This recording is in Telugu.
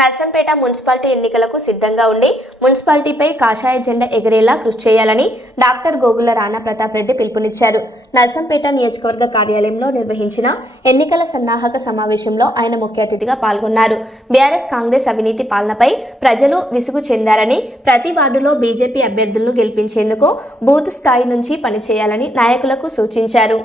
నర్సంపేట మున్సిపాలిటీ ఎన్నికలకు సిద్ధంగా ఉండి మున్సిపాలిటీపై కాషాయ జెండా ఎగిరేలా కృషి చేయాలని డాక్టర్ గోగుల రాణా ప్రతాప్ రెడ్డి పిలుపునిచ్చారు. నర్సంపేట నియోజకవర్గ కార్యాలయంలో నిర్వహించిన ఎన్నికల సన్నాహక సమావేశంలో ఆయన ముఖ్య అతిథిగా పాల్గొన్నారు. బీఆర్ఎస్ కాంగ్రెస్ అవినీతి పాలనపై ప్రజలు విసుగు చెందారని, ప్రతి వార్డులో బీజేపీ అభ్యర్థులను గెలిపించేందుకు బూత్ స్థాయి నుంచి పనిచేయాలని నాయకులకు సూచించారు.